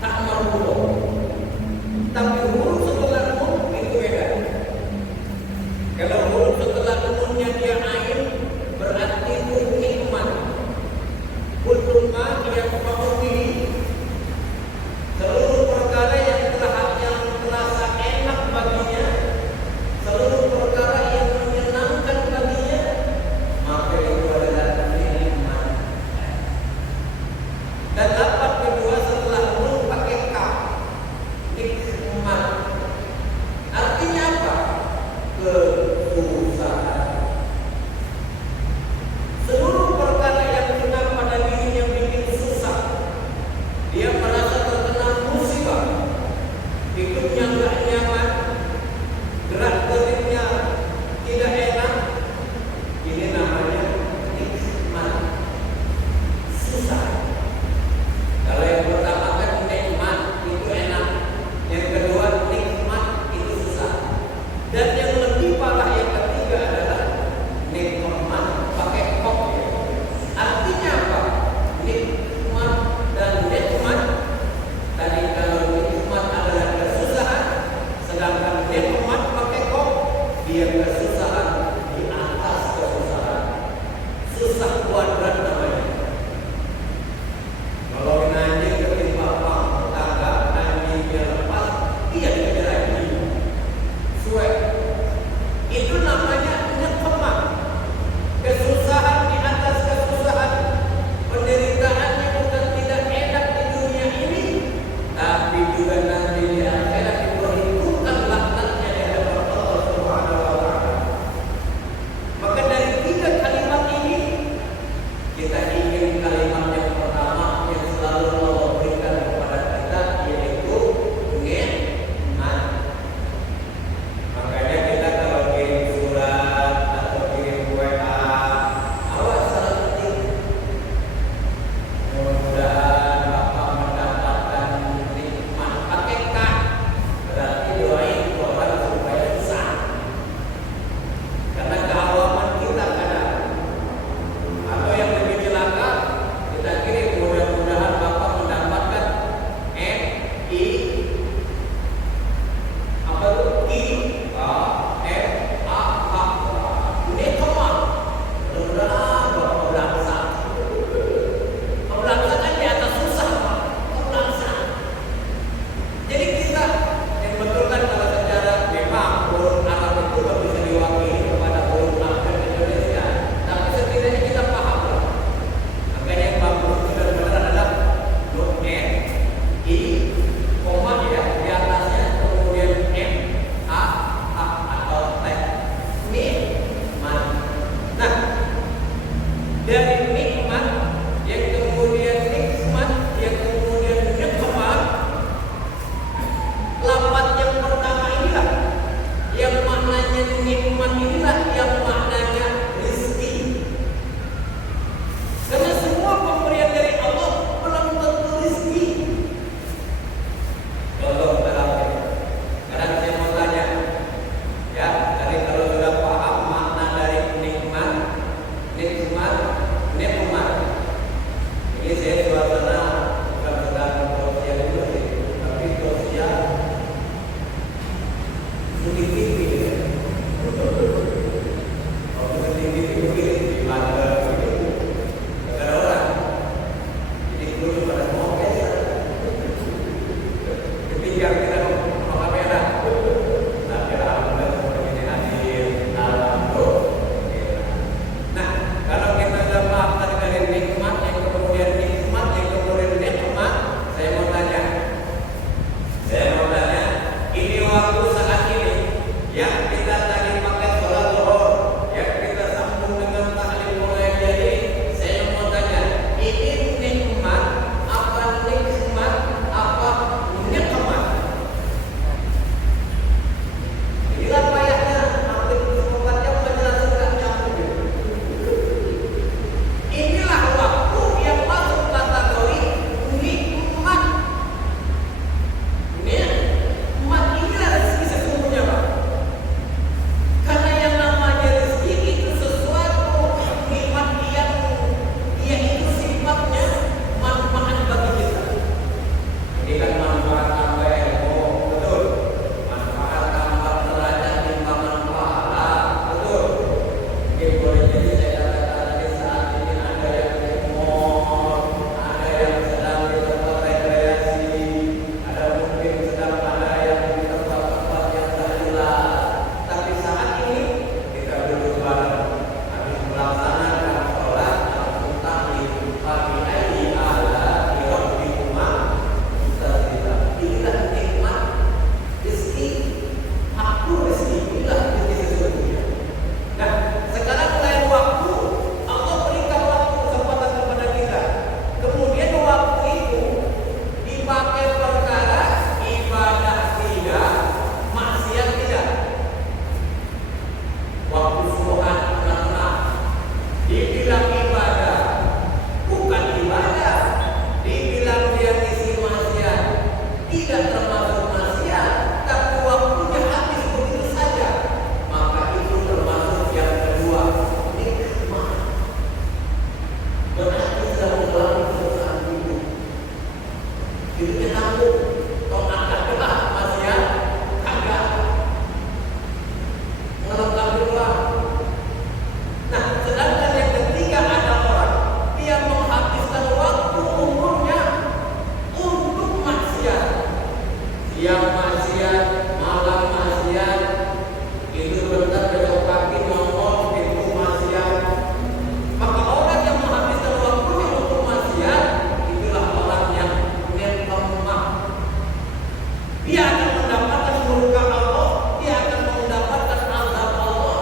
tak marfu'un. Tapi huruf setelah nun itu beda. Kalau huruf setelah nunnya dia ain, berarti itu hikmat. Kullu ma yanfa'u bihi. Seluruh perkara yang terasa enak baginya, seluruh perkara yang menyenangkan baginya, maka itu adalah nikmat. Dan lapan kedua setelah nun pakai kaf. hidupnya tangguh. Kalau angkat gerak masih ya, kagak ngelengkapi doang. Nah, sedangkan yang ketiga ada orang yang menghabiskan waktu umurnya untuk maksiat. Siang maksiat, malam maksiat, itu bentar besok pagi nongol itu maksiat. Maka orang yang menghabiskan waktunya untuk maksiat, itulah orang yang lemah. Dia akan mendapatkan murka Allah, dia akan mendapatkan azab Allah.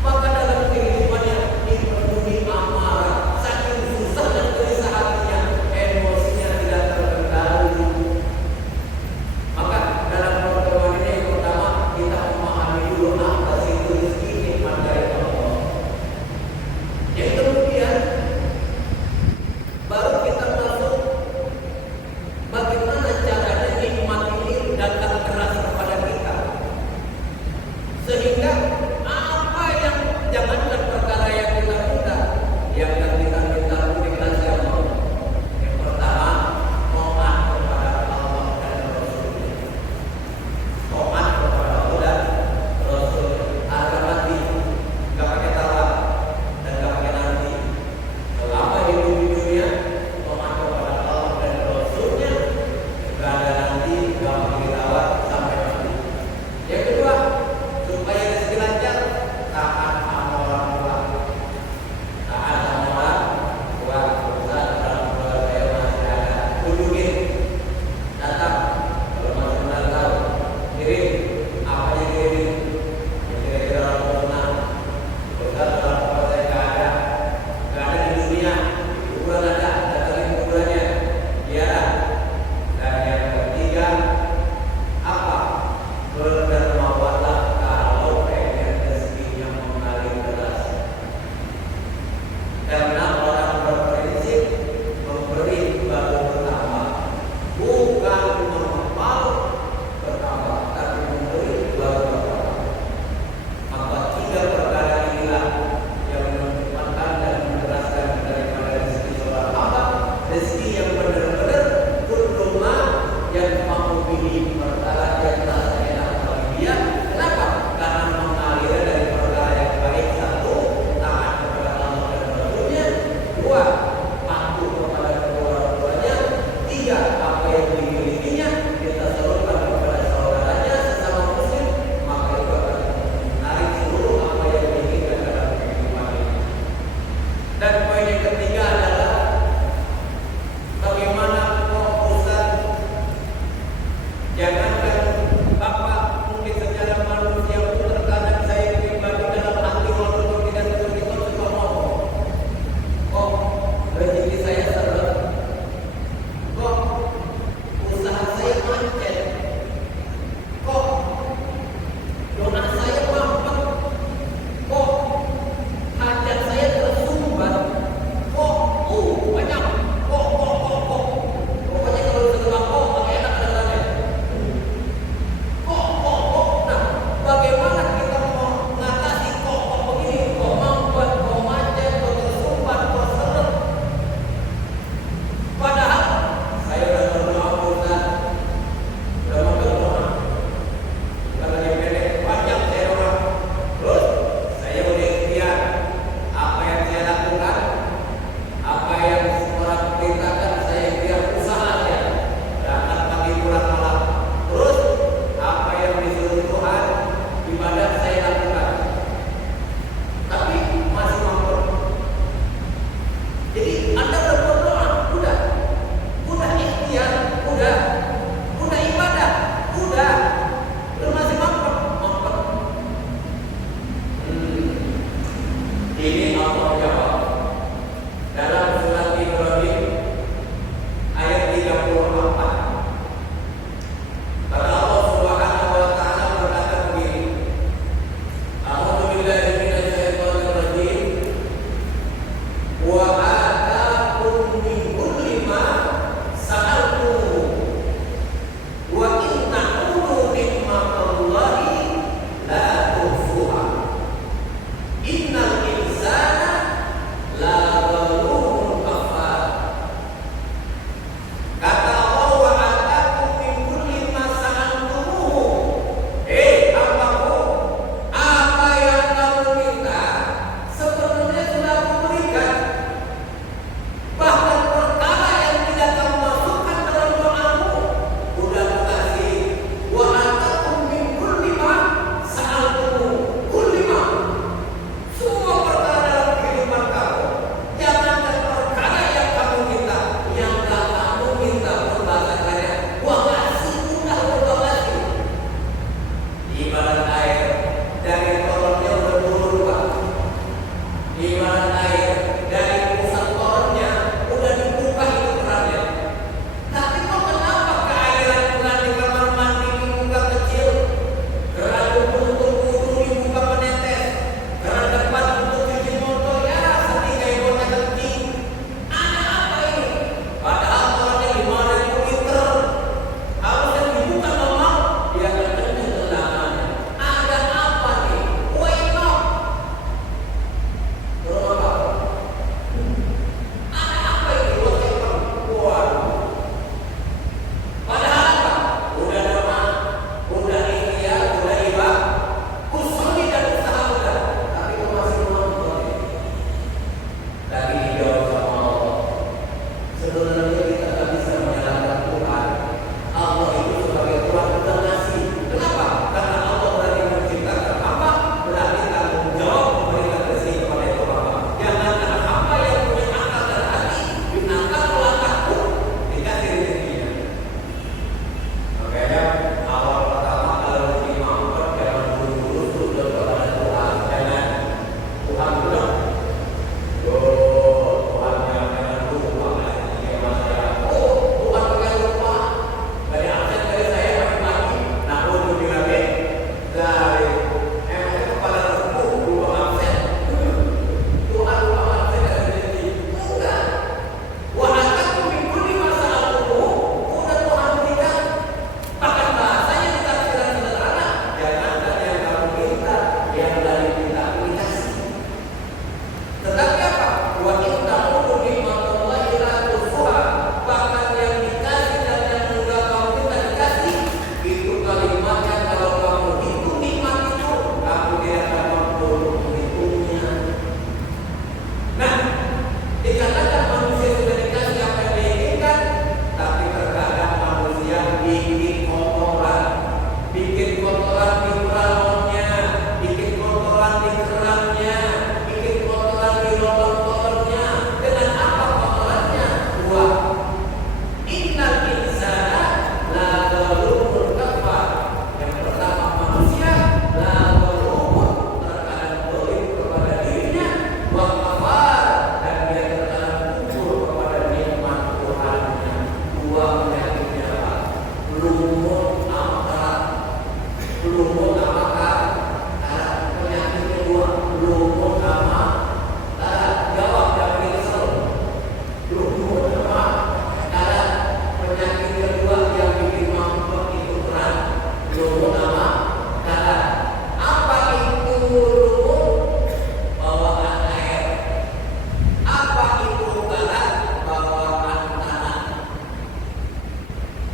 Maka dalam kehidupannya dipenuhi amarah, saking susah dan gelisah hatinya, emosinya tidak terkendali. Maka dalam pertemuan ini yang pertama kita memahami dulu apa sih itu rezeki nikmat dari Allah. Yang kemudian baru kita masuk bagaimana caranya nikmat ini datang keras kepada kita. Sehingga apa yang jangankan perkara yang kita minta, yang kita minta pun dikasih Allah. Yang pertama, taat kepada Allah dan Rasulnya. Taat kepada Allah dan Rasulnya. Harga mati, gak pakai tawa dan gak pakai nanti. Selama hidup di dunia, taat kepada Allah dan Rasulnya, gak ada nanti, gak pakai tawa sampai mati. Yang kedua, supaya rezeki lancar, taat sama orang tua. Taat sama orang tua. Ustaz, orang tua saya masih ada, kunjungin, datang. Kalau masih benar tahu, kirim apa yang kirim, yang kira-kira orang tua senang. Ustaz, orang tua saya gak ada di dunia, kuburan ada, datangin kuburannya, biara. Dan yang ketiga, apa? Berdermawanlah kalau pengen rezekinya mengalir deras. Karena orang berprinsip memberi baru bertambah, bukan mengepal bertambah, tapi memberi baru bertambah. Maka tiga perkara inilah yang menempatkan dan menderaskan daripada rezeki seorang hamba, rezeki yang benar-benar berdoma yang mau bihi perkara yang rasa enak bagi dia. Kenapa? Karena mengalir dari perkara yang baik. Satu, taat kepada Allah dan Rasulnya. Dua, patuh kepada kedua orang tuanya. Tiga, apa yang dimilikinya kita salurkan kepada saudaranya sesama muslim. Maka itu akan menarik seluruh apa yang diinginkan dalam kehidupan ini. Dan poin yang ketiga adalah bagaimana fokusan. Jangankan Bapak mungkin secara manusia pun terkadang saya pribadi dalam hati walaupun tidak begitu suka ngomong. Kok rezeki saya seret? Kok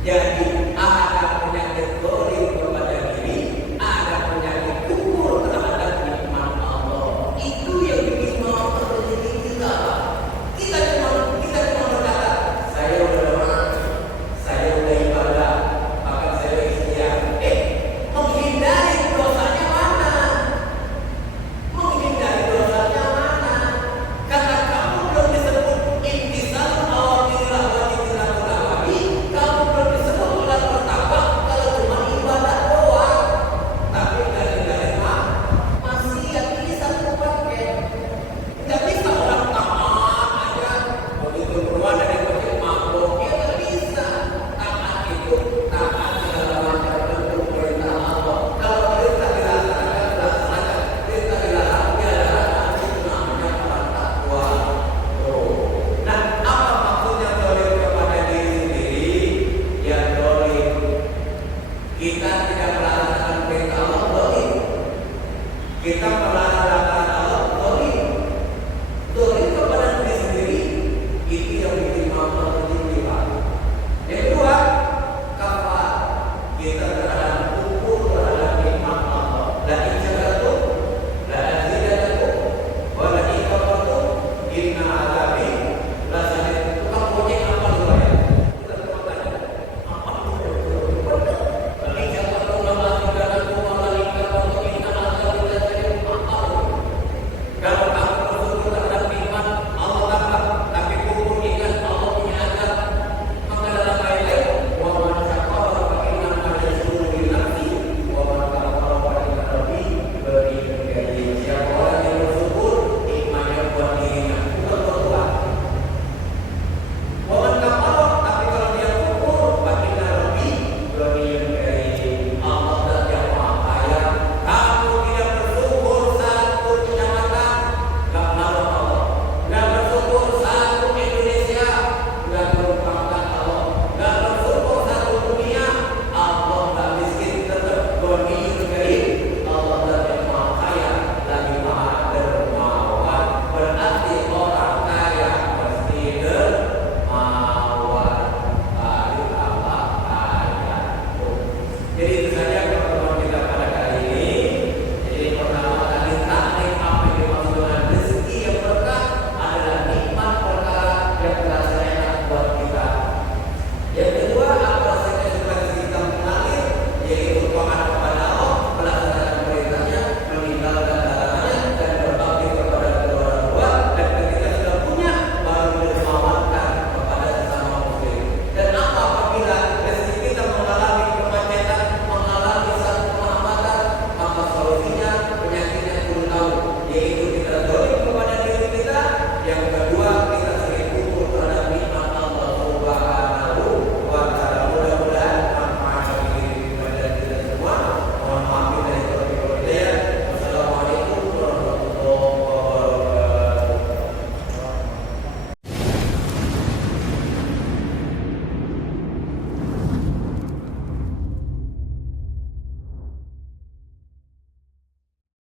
Jadi